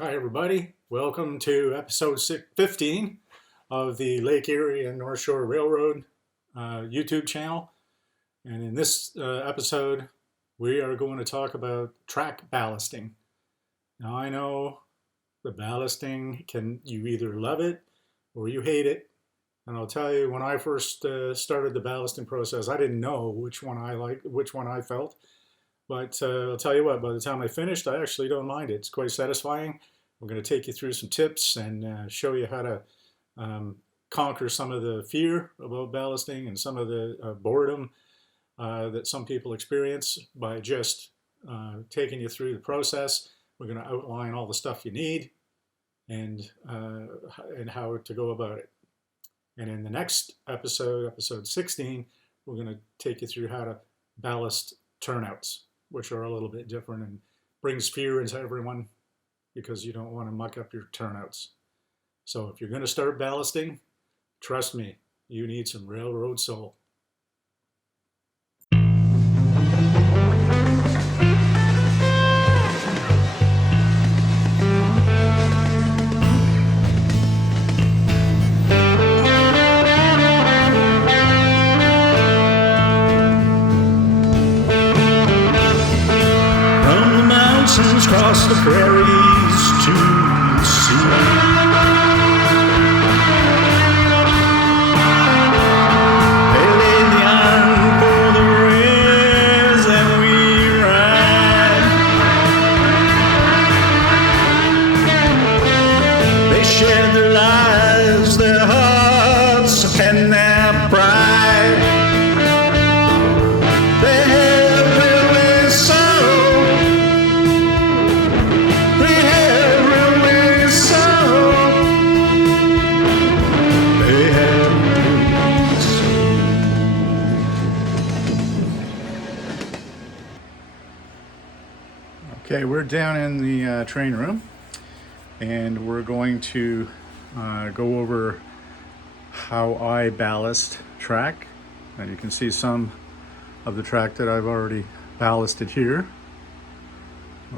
Hi, everybody. Welcome to episode 15 of the Lake Erie and North Shore Railroad YouTube channel. And in this episode, we are going to talk about track ballasting. Now, I know the ballasting you either love it or you hate it. And I'll tell you, when I first started the ballasting process, I didn't know which one I liked, which one I felt. But I'll tell you what, by the time I finished, I actually don't mind it. It's quite satisfying. We're going to take you through some tips and show you how to conquer some of the fear about ballasting and some of the boredom that some people experience by just taking you through the process. We're going to outline all the stuff you need and how to go about it. And in the next episode, episode 16, we're going to take you through how to ballast turnouts, which are a little bit different and brings fear into everyone because you don't want to muck up your turnouts. So if you're going to start ballasting, trust me, you need some railroad soul. Across the prairies to the sea, they laid the iron for the rails and we ride. They shared their lives, their hearts, and their pride. They had railway sorrow. Okay, we're down in the train room and we're going to go over how I ballast track. And you can see some of the track that I've already ballasted here.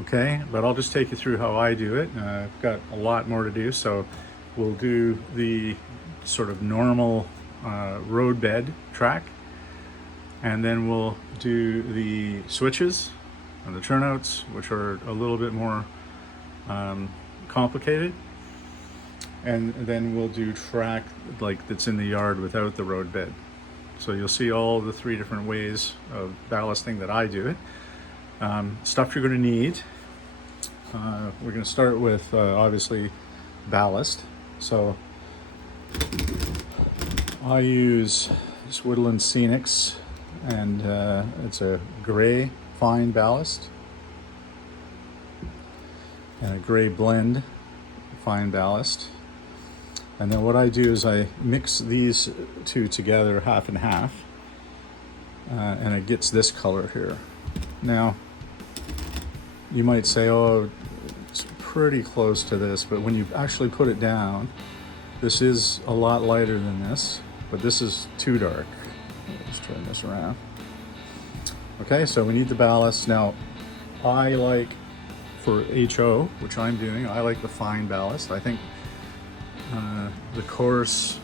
Okay, but I'll just take you through how I do it. I've got a lot more to do, so we'll do the sort of normal roadbed track, and then we'll do the switches and the turnouts, which are a little bit more complicated, and then we'll do track like that's in the yard without the roadbed. So you'll see all the three different ways of ballasting that I do it. Stuff you're going to need. We're going to start with obviously ballast. So I use this Woodland Scenics, and it's a gray fine ballast and a gray blend fine ballast. And then what I do is I mix these two together half and half, and it gets this color here. Now, you might say, oh, it's pretty close to this, but when you actually put it down, this is a lot lighter than this, but this is too dark. Let's turn this around. Okay, so we need the ballast. Now, I like, for HO, which I'm doing, I like the fine ballast. I think the coarse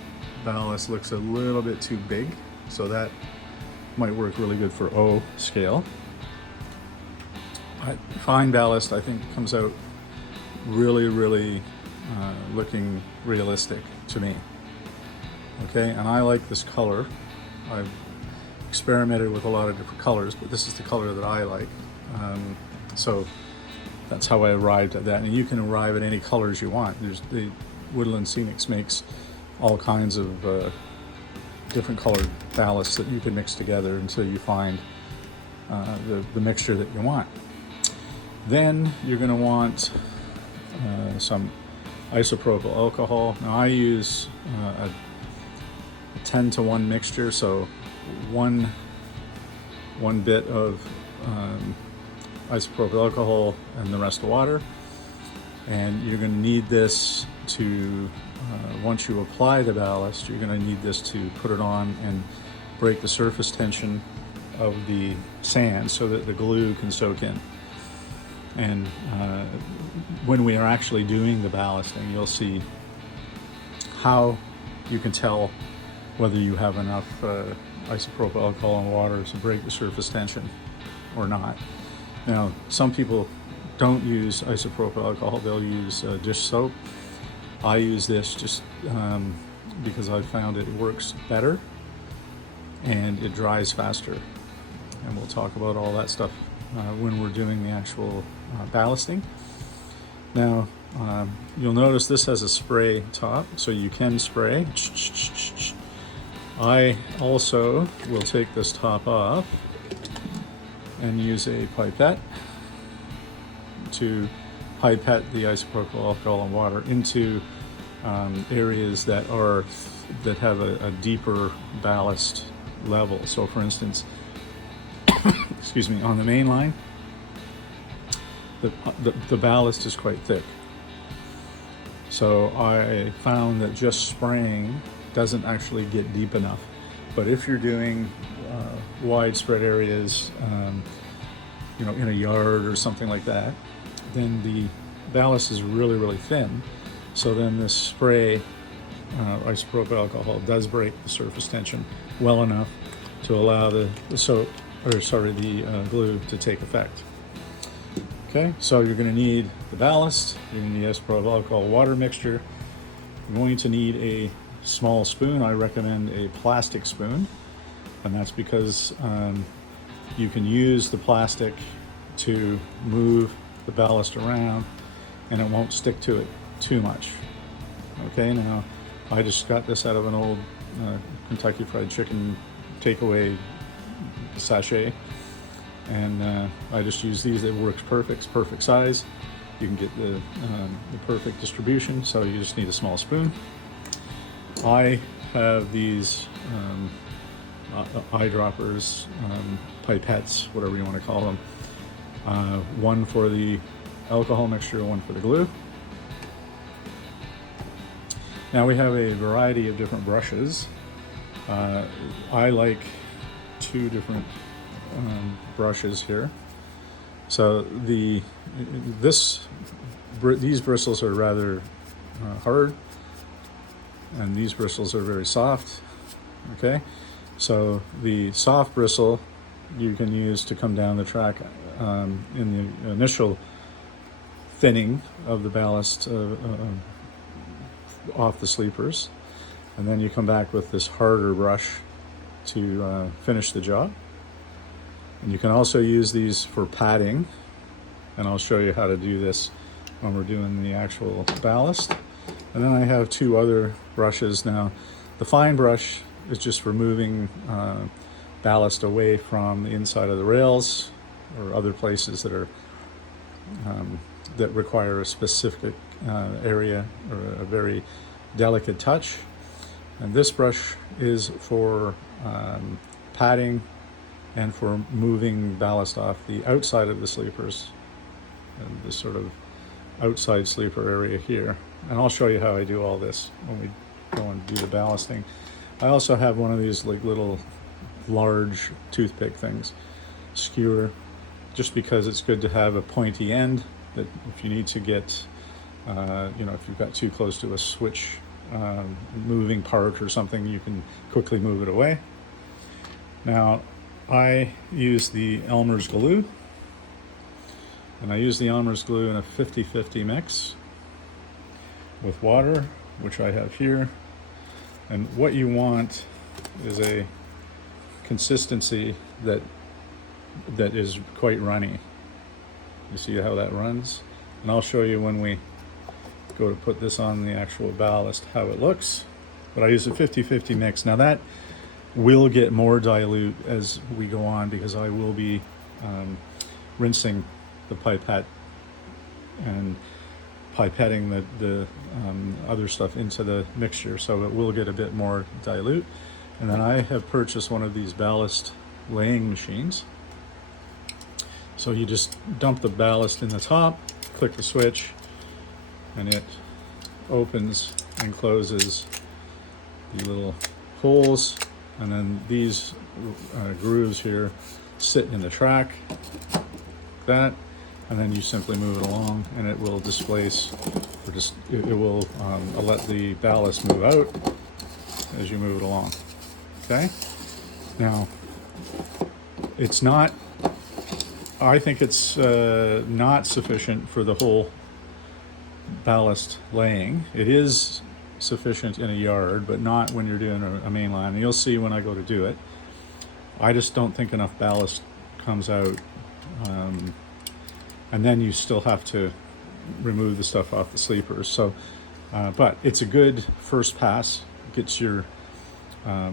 ballast looks a little bit too big, so that might work really good for O scale. Fine ballast, I think, comes out really looking realistic to me. Okay, and I like this color. I've experimented with a lot of different colors, but this is the color that I like. So that's how I arrived at that. And you can arrive at any colors you want. There's the Woodland Scenics makes all kinds of different colored ballasts that you can mix together until you find the mixture that you want. Then you're going to want some isopropyl alcohol. Now I use a 10-to-1 mixture, so one bit of isopropyl alcohol and the rest water. And you're going to need this to, once you apply the ballast, you're going to need this to put it on and break the surface tension of the sand so that the glue can soak in. And when we are actually doing the ballasting, you'll see how you can tell whether you have enough isopropyl alcohol and water to break the surface tension or not. Now, some people don't use isopropyl alcohol, they'll use dish soap. I use this just because I found it works better and it dries faster. And we'll talk about all that stuff when we're doing the actual ballasting. Now, you'll notice this has a spray top, so you can spray. I also will take this top off and use a pipette to pipette the isopropyl alcohol and water into areas that have a deeper ballast level. So for instance, excuse me, on the main line, the ballast is quite thick. So I found that just spraying doesn't actually get deep enough. But if you're doing widespread areas, in a yard or something like that, then the ballast is really, really thin. So then this spray, isopropyl alcohol, does break the surface tension well enough to allow the glue to take effect. Okay, so you're going to need the ballast, you're going to need isopropyl alcohol water mixture. You're going to need a small spoon. I recommend a plastic spoon, and that's because you can use the plastic to move the ballast around and it won't stick to it too much. Okay, now I just got this out of an old Kentucky Fried Chicken takeaway sachet, and I just use these. It works perfect. It's perfect size. You can get the perfect distribution, so you just need a small spoon. I have these eyedroppers, pipettes, whatever you want to call them. One for the alcohol mixture, one for the glue. Now we have a variety of different brushes. I like two different brushes here. So these bristles are rather hard, and these bristles are very soft. Okay, so the soft bristle you can use to come down the track in the initial thinning of the ballast off the sleepers, and then you come back with this harder brush to finish the job. And you can also use these for padding, and I'll show you how to do this when we're doing the actual ballast. And then I have two other brushes. Now, the fine brush is just for moving ballast away from the inside of the rails or other places that are that require a specific area or a very delicate touch. And this brush is for padding and for moving ballast off the outside of the sleepers, and this sort of outside sleeper area here. And I'll show you how I do all this when we go and do the ballasting. I also have one of these like little large toothpick things, skewer, just because it's good to have a pointy end that if you need to get, if you've got too close to a switch moving part or something, you can quickly move it away. Now, I use the Elmer's glue, and I use the Elmer's glue in a 50-50 mix with water, which I have here. And what you want is a consistency that is quite runny. You see how that runs? And I'll show you when we go to put this on the actual ballast how it looks. But I use a 50-50 mix. Now that will get more dilute as we go on, because I will be rinsing the pipette and pipetting the other stuff into the mixture, so it will get a bit more dilute. And then I have purchased one of these ballast laying machines. So you just dump the ballast in the top, click the switch, and it opens and closes the little holes, and then these grooves here sit in the track, like that, and then you simply move it along, and it will displace, or just it will let the ballast move out as you move it along. Okay. Now, it's not. I think it's not sufficient for the whole ballast laying. It is sufficient in a yard, but not when you're doing a main line. And you'll see when I go to do it. I just don't think enough ballast comes out. And then you still have to remove the stuff off the sleepers. So, but it's a good first pass. Gets your, a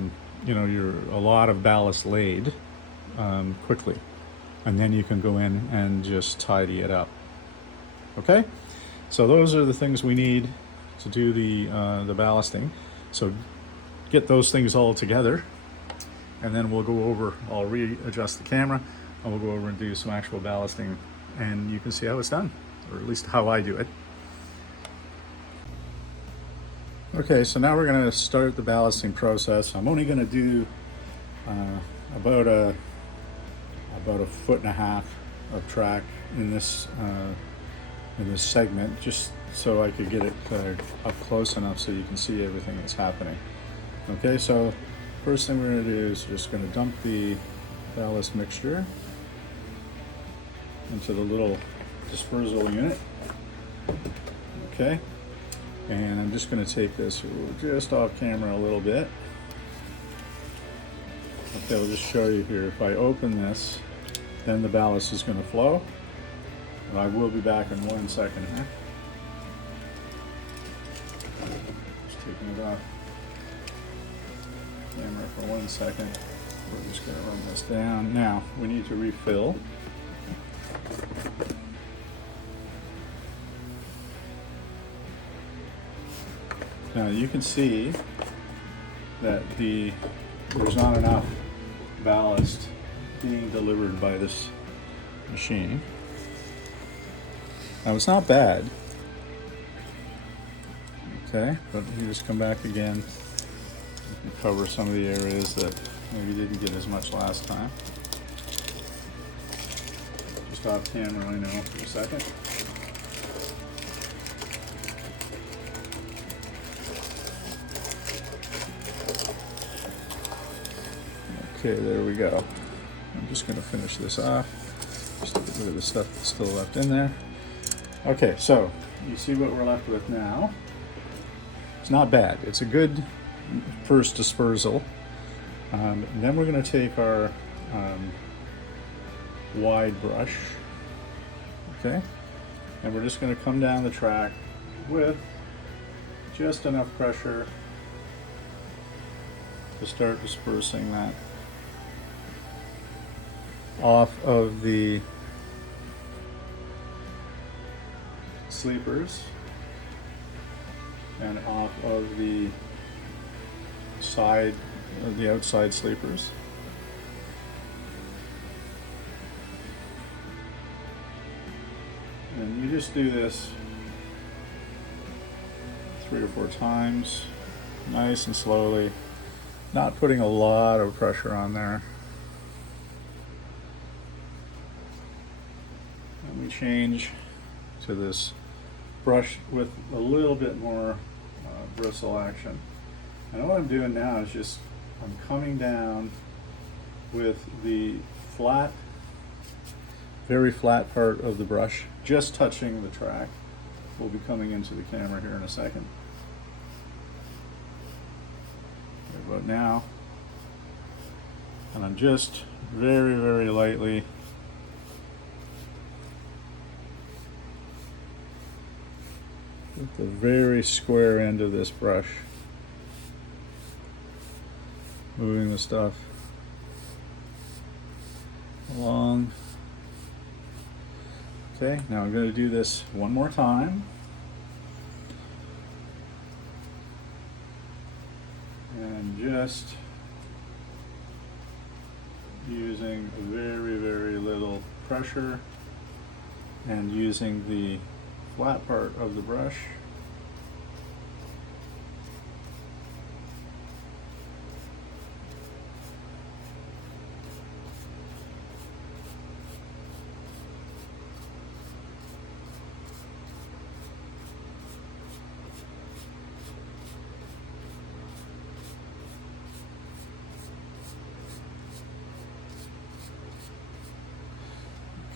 lot of ballast laid quickly, and then you can go in and just tidy it up. Okay, so those are the things we need to do the ballasting. So get those things all together, and then we'll go over. I'll readjust the camera, and we'll go over and do some actual ballasting, and you can see how it's done, or at least how I do it. Okay, so now we're going to start the ballasting process. I'm only going to do about a 1.5 foot of track in this segment, just so I could get it up close enough so you can see everything that's happening. Okay, so first thing we're going to do is just going to dump the ballast mixture into the little dispersal unit. Okay, and I'm just going to take this just off camera a little bit. Okay, I'll just show you here. If I open this, then the ballast is going to flow. And I will be back in 1 second here. Just taking it off camera for 1 second. We're just going to run this down. Now, we need to refill. Now you can see that there's not enough ballast being delivered by this machine. Now it's not bad, okay, but you just come back again and cover some of the areas that maybe didn't get as much last time. Just off camera, I know, for a second. Okay, there we go. I'm just going to finish this off. Just get rid of the stuff that's still left in there. Okay, so you see what we're left with now. It's not bad. It's a good first dispersal. And then we're going to take our wide brush, okay, and we're just going to come down the track with just enough pressure to start dispersing that off of the sleepers and off of the side of the outside sleepers. And you just do this 3 or 4 times, nice and slowly, not putting a lot of pressure on there. And we change to this brush with a little bit more bristle action. And what I'm doing now is just, I'm coming down with the flat, very flat part of the brush, just touching the track. We'll be coming into the camera here in a second. Right about now. And I'm just very, very lightly with the very square end of this brush, moving the stuff along. Okay, now I'm going to do this one more time. And just using very, very little pressure and using the flat part of the brush.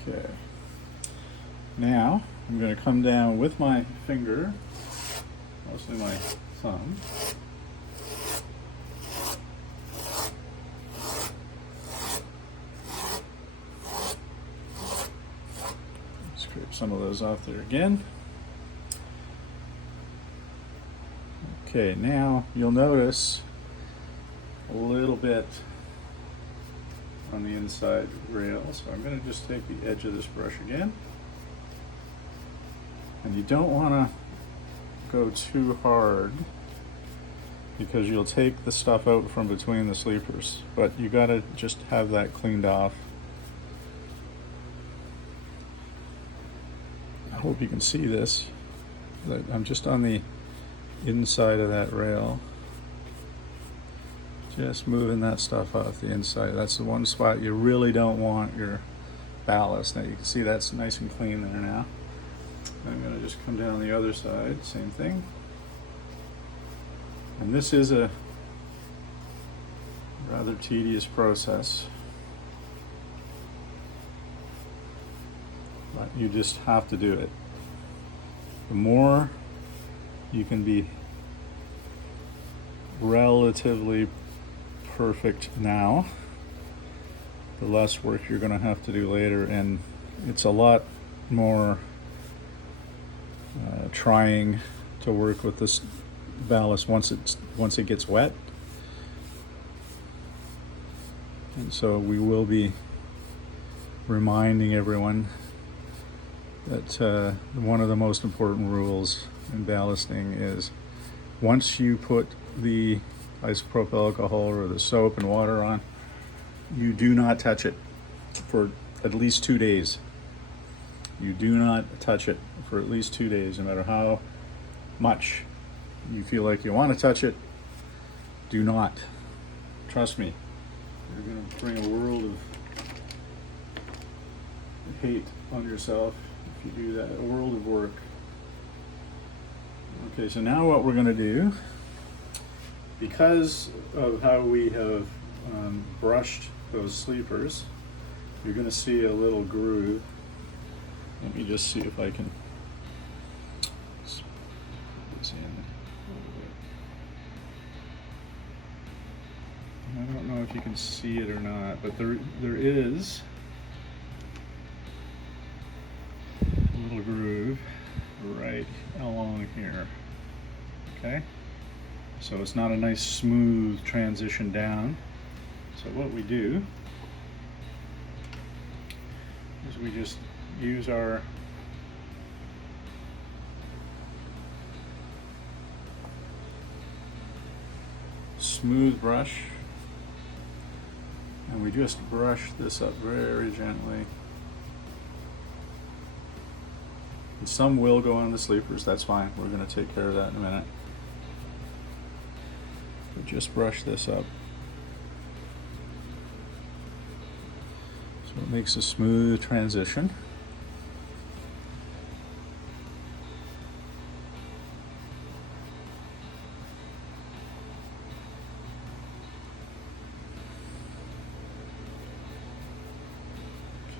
Okay. Now I'm going to come down with my finger, mostly my thumb. Scrape some of those off there again. Okay, now you'll notice a little bit on the inside rail, so I'm going to just take the edge of this brush again. And you don't want to go too hard because you'll take the stuff out from between the sleepers, but you got to just have that cleaned off. I hope you can see this. I'm just on the inside of that rail, just moving that stuff off the inside. That's the one spot you really don't want your ballast. Now you can see that's nice and clean there now. I'm going to just come down the other side, same thing. And this is a rather tedious process, but you just have to do it. The more you can be relatively perfect now, the less work you're going to have to do later, and it's a lot more trying to work with this ballast once it gets wet. And so we will be reminding everyone that one of the most important rules in ballasting is once you put the isopropyl alcohol or the soap and water on, you do not touch it for at least 2 days. You do not touch it for at least 2 days, no matter how much you feel like you want to touch it. Do not. Trust me, you're going to bring a world of hate on yourself if you do that, a world of work. Okay, so now what we're going to do, because of how we have brushed those sleepers, you're going to see a little groove. Let me just see if I can put this in. I don't know if you can see it or not, but there is a little groove right along here. Okay, so it's not a nice smooth transition down. So what we do is we just use our smooth brush, and we just brush this up very gently. And some will go on the sleepers, that's fine. We're going to take care of that in a minute. But just brush this up. So it makes a smooth transition.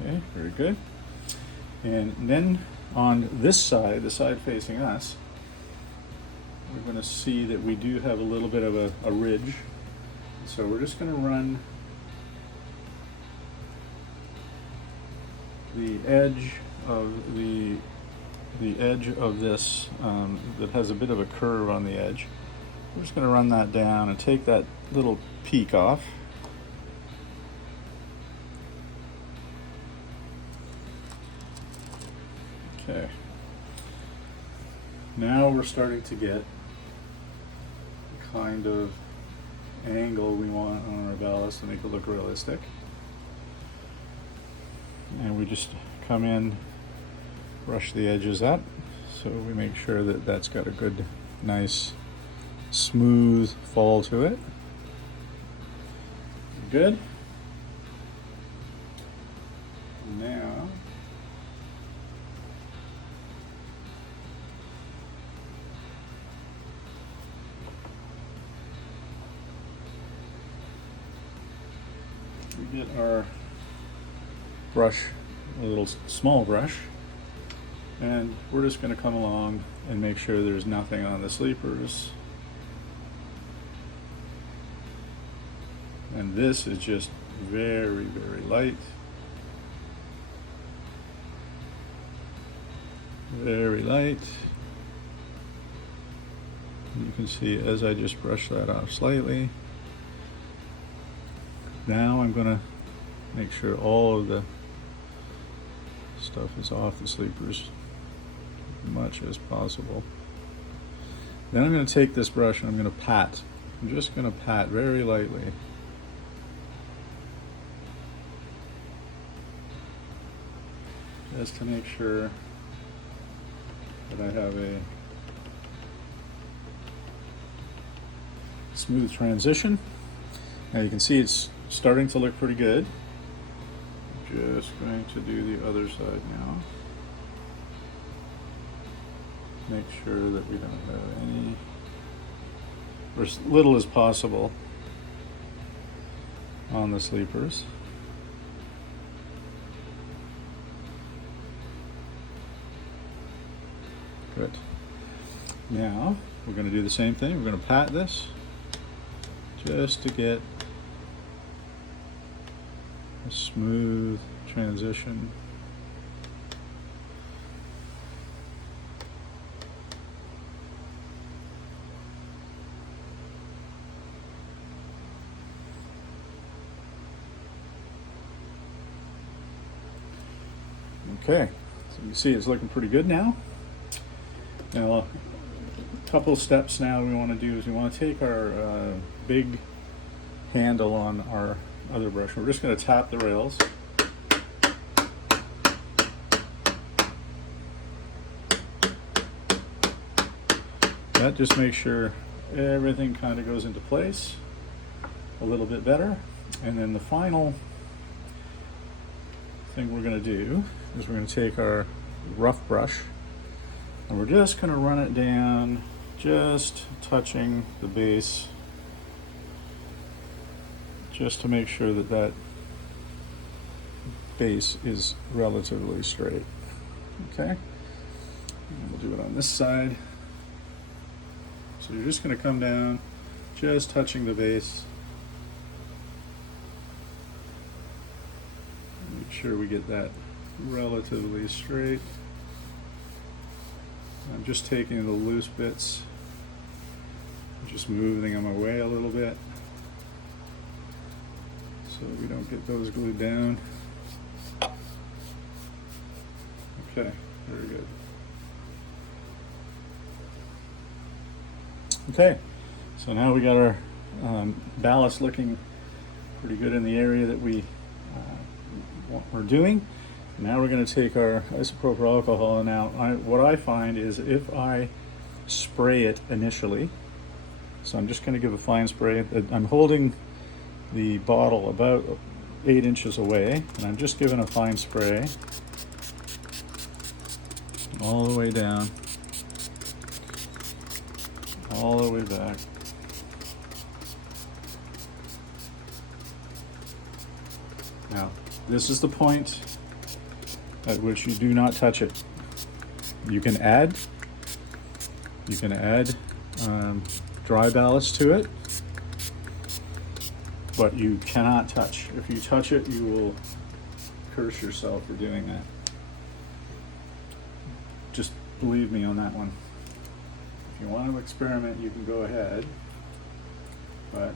Okay, very good. And then on this side, the side facing us, we're going to see that we do have a little bit of a ridge. So we're just going to run the edge of this that has a bit of a curve on the edge. We're just going to run that down and take that little peak off. Okay. Now we're starting to get the kind of angle we want on our ballast to make it look realistic. And we just come in, brush the edges up, so we make sure that that's got a good, nice, smooth fall to it. Good. Now we get our brush a little small brush, and we're just going to come along and make sure there's nothing on the sleepers. And this is just very, very light. Very light. You can see as I just brush that off slightly. Now I'm going to make sure all of the stuff is off the sleepers as much as possible. Then I'm going to take this brush and I'm going to pat. I'm just going to pat very lightly. Just to make sure that I have a smooth transition. Now you can see it's starting to look pretty good. Just going to do the other side now. Make sure that we don't have any, or as little as possible on the sleepers. Good. Now we're going to do the same thing. We're going to pat this just to get a smooth transition. Okay, so you see it's looking pretty good now. Now, a couple steps now we want to do is we want to take our big handle on our other brush. We're just going to tap the rails. That just makes sure everything kind of goes into place a little bit better. And then the final thing we're going to do is we're going to take our rough brush and we're just going to run it down, just touching the base, just to make sure that that base is relatively straight. Okay, and we'll do it on this side. So you're just going to come down, just touching the base. Make sure we get that relatively straight. I'm just taking the loose bits, just moving them away a little bit so we don't get those glued down. Okay, very good. Okay, so now we got our ballast looking pretty good in the area that we're doing. Now we're going to take our isopropyl alcohol, and now what I find is if I spray it initially, so I'm just going to give a fine spray. I'm holding the bottle about 8 inches away, and I'm just giving a fine spray all the way down, all the way back. Now, this is the point at which you do not touch it. You can add dry ballast to it, but you cannot touch. If you touch it, you will curse yourself for doing that. Just believe me on that one. If you want to experiment, you can go ahead, but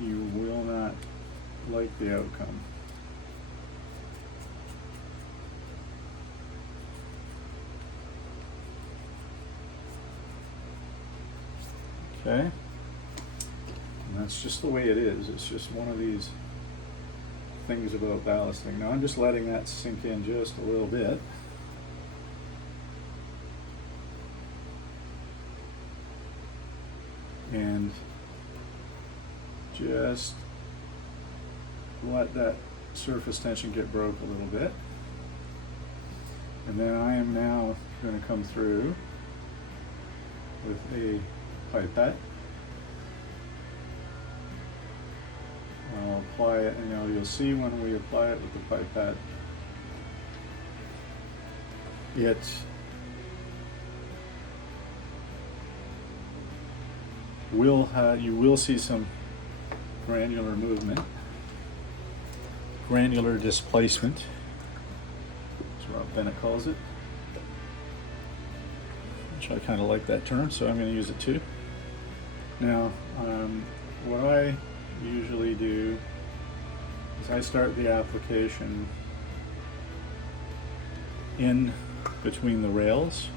you will not like the outcome. Okay, and that's just the way it is. It's just one of these things about ballasting. Now I'm just letting that sink in just a little bit. And just let that surface tension get broke a little bit. And then I am now going to come through with a pipette. I'll apply it, and you'll see when we apply it with the pipette, you will see some granular movement, granular displacement. That's what Rob Bennett calls it. Which I kind of like that term, so I'm going to use it too. Now, what I usually do is I start the application in between the rails.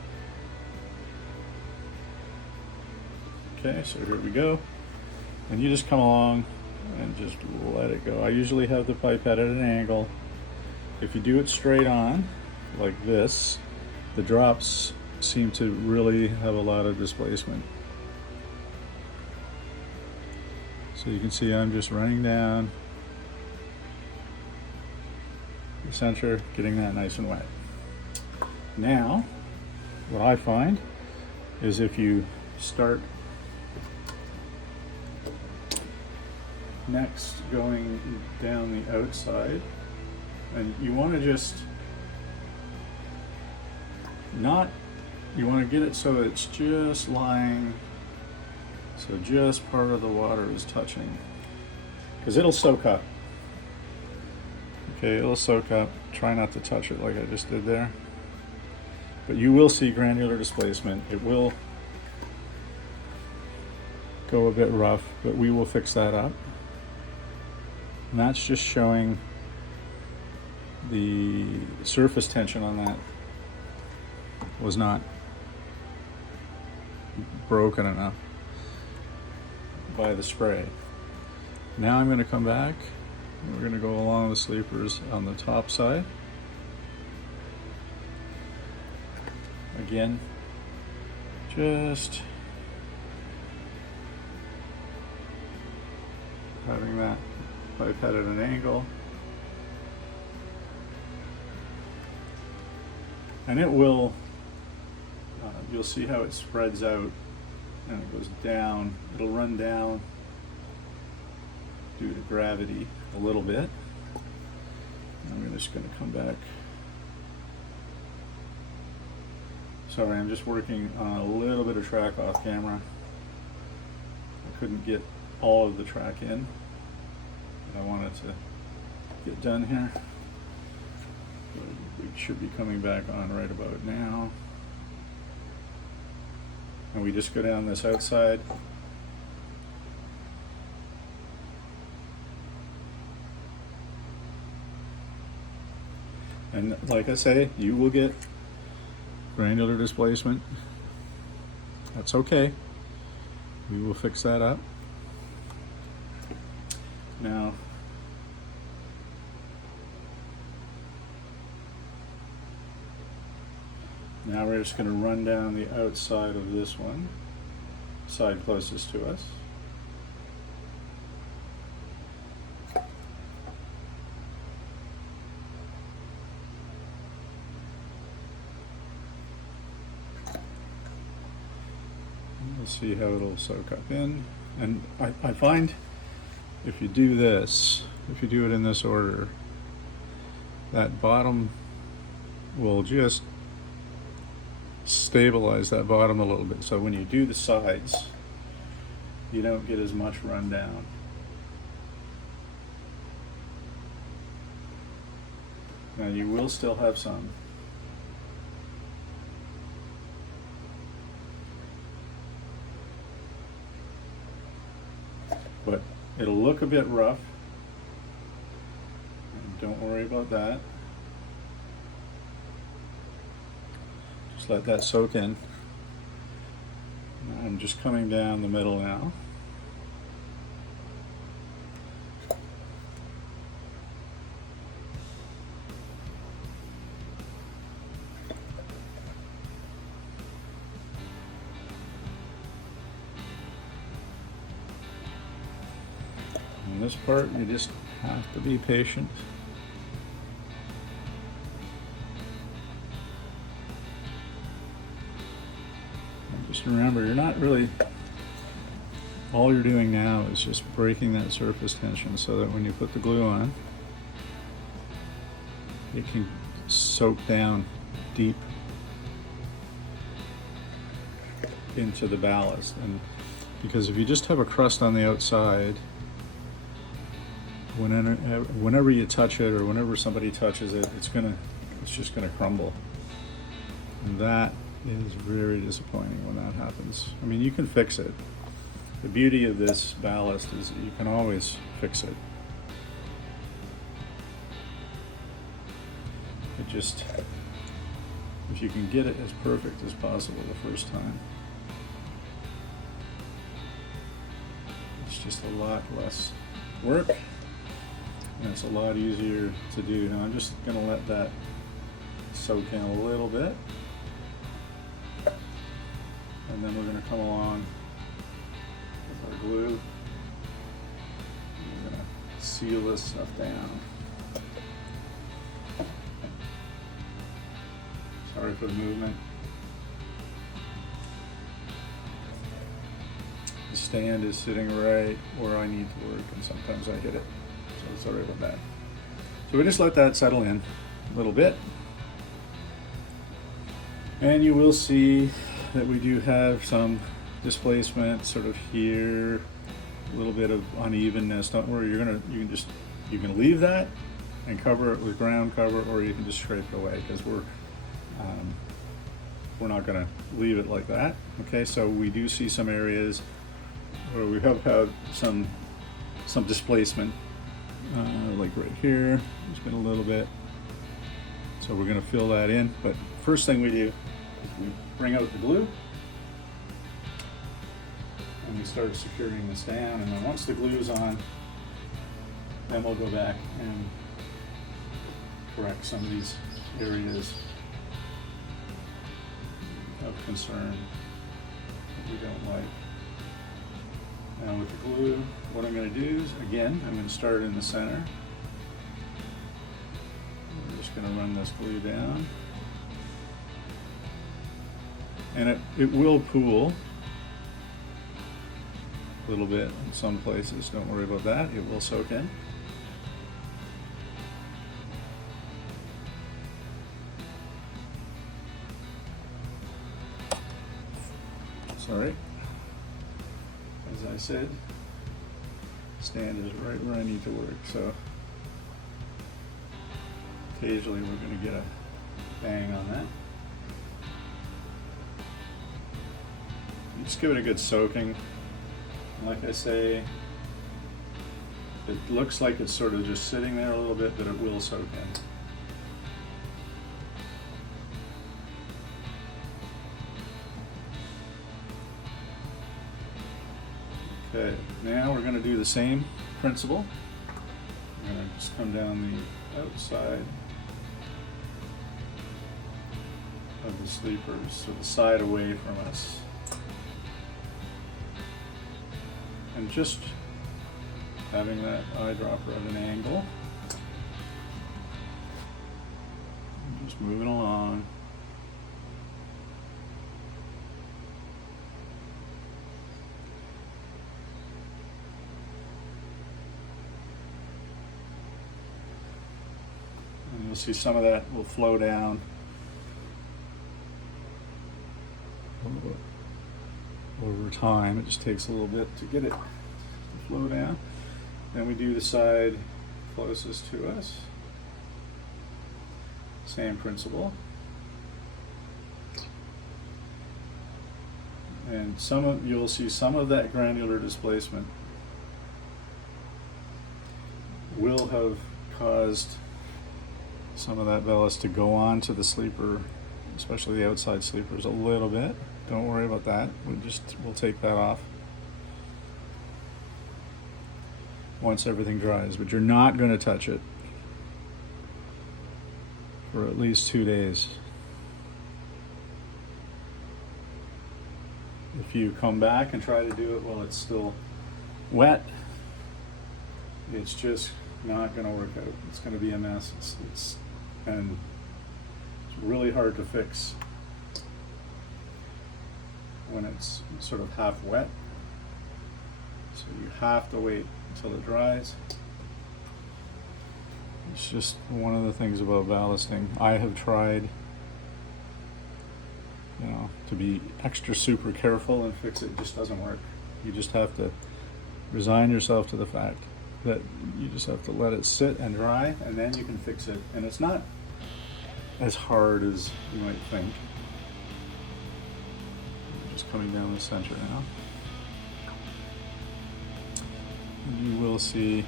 Okay, so here we go. And you just come along and just let it go. I usually have the pipette at an angle. If you do it straight on, like this, the drops seem to really have a lot of displacement. So you can see I'm just running down the center, getting that nice and wet. Now, what I find is if you start next going down the outside, and you want to just you want to get it so it's just lying, so just part of the water is touching, because it'll soak up. Okay, it'll soak up. Try not to touch it like I just did there. But you will see granular displacement. It will go a bit rough, but we will fix that up. And that's just showing the surface tension on that was not broken enough by the spray. Now I'm going to come back. We're going to go along the sleepers on the top side. Again, just having that pipette at an angle. And it will, you'll see how it spreads out and it goes down. It'll run down due to gravity a little bit. I'm just going to come back. Sorry, I'm just working on a little bit of track off camera. I couldn't get all of the track in that I wanted to get done here. We should be coming back on right about now. And we just go down this outside. And like I say, you will get granular displacement. That's okay. We will fix that up. Now, we're just going to run down the outside of this one, side closest to us. We'll see how it'll soak up in. And I find if you do this, if you do it in this order, that bottom will just stabilize that bottom a little bit. So when you do the sides, you don't get as much run down. Now you will still have some. But it'll look a bit rough. And don't worry about that. Just let that soak in. I'm just coming down the middle now. On this part, you just have to be patient. Just remember, you're not really, all you're doing now is just breaking that surface tension so that when you put the glue on, it can soak down deep into the ballast. And because if you just have a crust on the outside, whenever you touch it or whenever somebody touches it, it's just gonna crumble. And that is very disappointing when that happens. I mean, you can fix it. The beauty of this ballast is that you can always fix it. It just, if you can get it as perfect as possible the first time, it's just a lot less work and it's a lot easier to do. Now I'm just going to let that soak in a little bit, and then we're going to come along with our glue. We're going to seal this stuff down. Sorry for the movement. The stand is sitting right where I need to work, and sometimes I hit it. So sorry about that. So we just let that settle in a little bit. And you will see that we do have some displacement sort of here, a little bit of unevenness. Don't worry, you can leave that and cover it with ground cover, or you can just scrape it away, because we're not going to leave it like that. Okay, so we do see some areas where we have had some displacement, like right here. There's been a little bit, so we're going to fill that in. But first thing we do is we bring out the glue and we start securing this down, and then once the glue is on, then we'll go back and correct some of these areas of concern that we don't like. Now with the glue, what I'm going to do is, again, I'm going to start in the center. I'm just going to run this glue down. And it will pool a little bit in some places. Don't worry about that. It will soak in. Sorry. As I said, stand is right where I need to work, so occasionally we're going to get a bang on that. You just give it a good soaking. Like I say, it looks like it's sort of just sitting there a little bit, but it will soak in. Okay, now we're going to do the same principle. We're going to just come down the outside of the sleepers, so the side away from us. And just having that eyedropper at an angle. And just moving along. And you'll see some of that will flow down. Over time, it just takes a little bit to get it to flow down. Then we do the side closest to us. Same principle. And you'll see some of that granular displacement will have caused some of that ballast to go on to the sleeper, especially the outside sleepers, a little bit. Don't worry about that. We'll take that off once everything dries, but you're not going to touch it for at least 2 days. If you come back and try to do it while it's still wet, it's just not going to work out. It's going to be a mess. It's really hard to fix when it's sort of half wet. So you have to wait until it dries. It's just one of the things about ballasting. I have tried, to to be extra super careful and fix it. It just doesn't work. You just have to resign yourself to the fact that you just have to let it sit and dry, and then you can fix it. And it's not as hard as you might think. Just coming down the center now. And you will see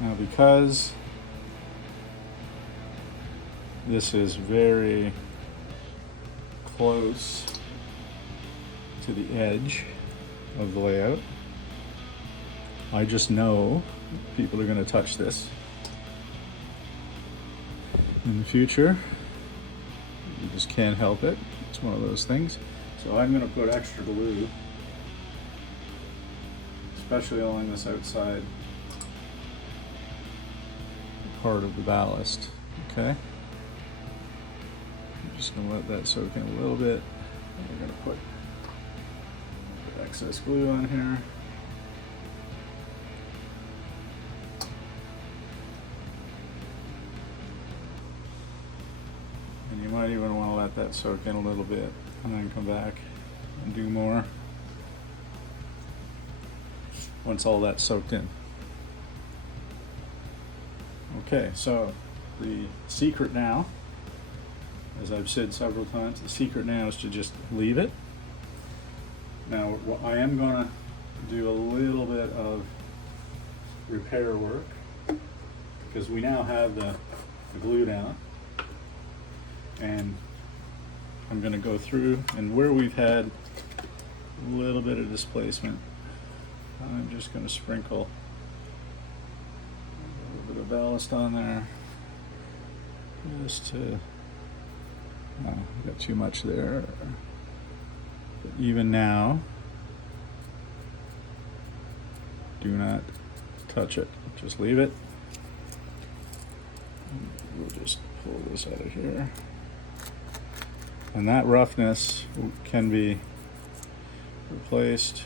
now, because this is very close to the edge of the layout, I just know people are going to touch this in the future. You just can't help it. It's one of those things. So I'm going to put extra glue, especially along this outside part of the ballast. Okay, I'm just going to let that soak in a little bit. We're going to put the excess glue on here. And you might even want to let that soak in a little bit and then come back and do more once all that's soaked in. Okay, so the secret now, as I've said several times, the secret now is to just leave it. Now, I am going to do a little bit of repair work because we now have the glue down, and I'm going to go through, and where we've had a little bit of displacement, I'm just going to sprinkle a little bit of ballast on there, just to, got too much there. But even now, do not touch it, just leave it. We'll just pull this out of here. And that roughness can be replaced.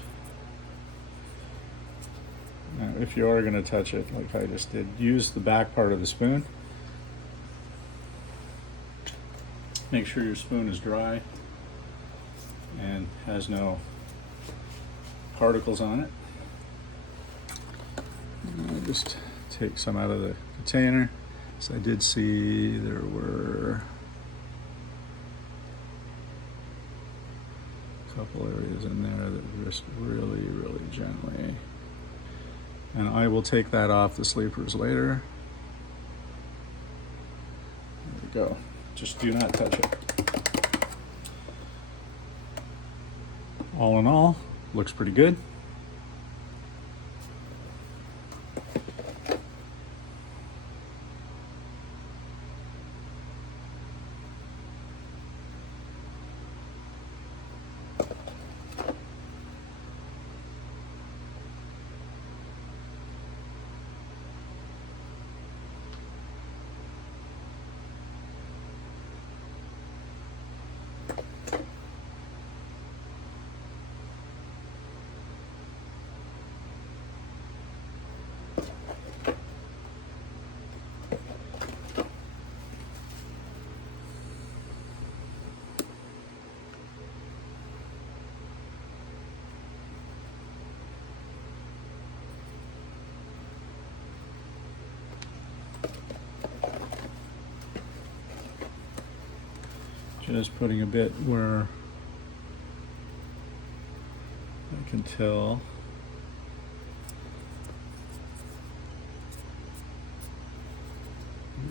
Now, if you are going to touch it, like I just did, use the back part of the spoon. Make sure your spoon is dry and has no particles on it. I'll just take some out of the container. So I did see there were a couple areas in there that were just really, really gently. And I will take that off the sleepers later. There we go. Just do not touch it. All in all, looks pretty good. Just putting a bit where I can tell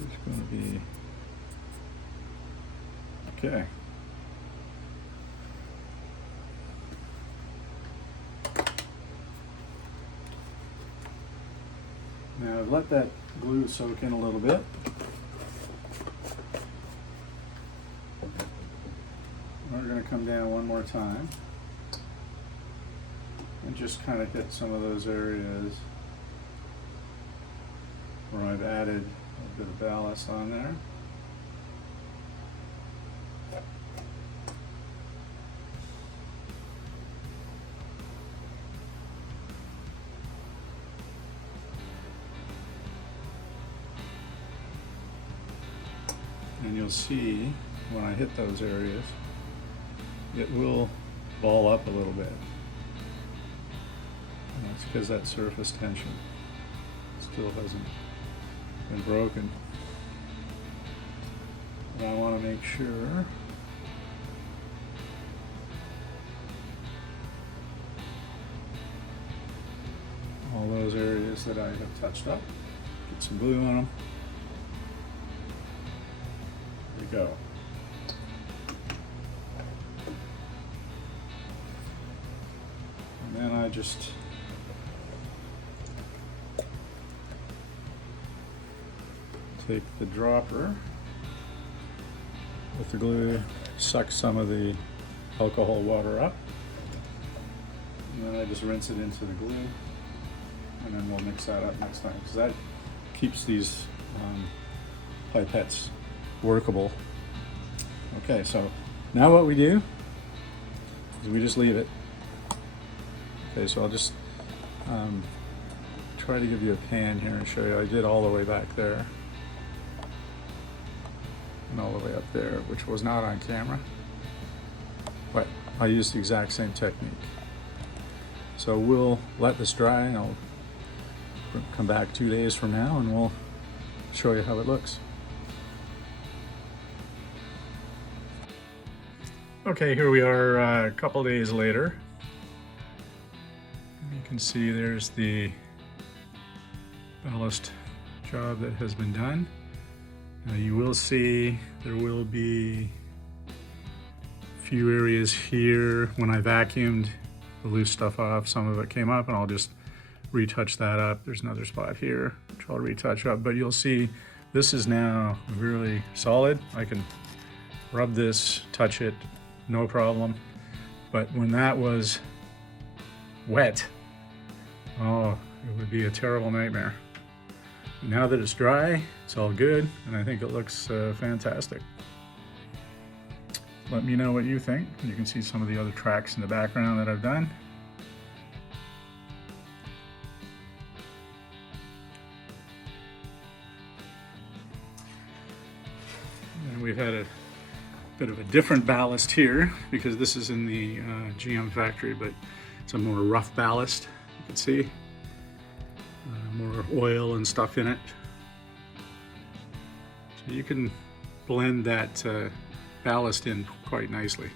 it's going to be okay. Now I've let that glue soak in a little bit. We're going to come down one more time. And and just kind of hit some of those areas where I've added a bit of ballast on there. And you'll see when I hit those areas, it will ball up a little bit. And that's because that surface tension still hasn't been broken. And I want to make sure all those areas that I have touched up, get some glue on them. There we go. And then I just take the dropper with the glue, suck some of the alcohol water up, and then I just rinse it into the glue, and then we'll mix that up next time, because that keeps these pipettes workable. Okay, so now what we do is we just leave it. Okay, so I'll just try to give you a pan here and show you. I did all the way back there and all the way up there, which was not on camera, but I used the exact same technique. So we'll let this dry, and I'll come back 2 days from now and we'll show you how it looks. Okay, here we are a couple days later. You can see there's the ballast job that has been done. Now you will see there will be a few areas here when I vacuumed the loose stuff off. Some of it came up, and I'll just retouch that up. There's another spot here which I'll retouch up, but you'll see this is now really solid. I can rub this, touch it, no problem. But when that was wet, oh, it would be a terrible nightmare. Now that it's dry, it's all good, and I think it looks fantastic. Let me know what you think. You can see some of the other tracks in the background that I've done. And we've had a bit of a different ballast here, because this is in the GM factory, but it's a more rough ballast, you can see. More oil and stuff in it. So you can blend that ballast in quite nicely.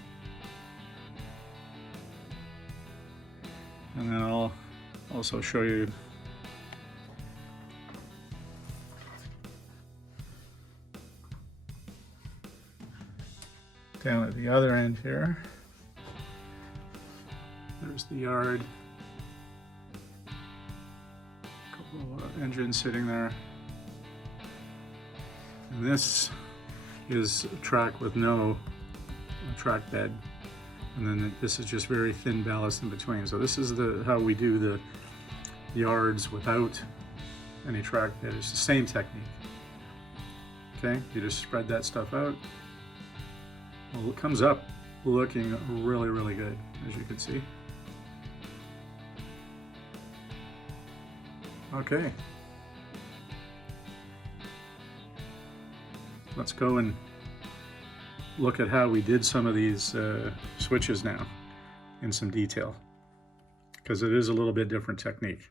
And then I'll also show you down at the other end here. There's the yard. Engine sitting there, and this is a track with no track bed, and then this is just very thin ballast in between. So this is how we do the yards without any track bed. It's the same technique. Okay, you just spread that stuff out. Well, it comes up looking really, really good, as you can see. Okay, let's go and look at how we did some of these switches now in some detail, because it is a little bit different technique.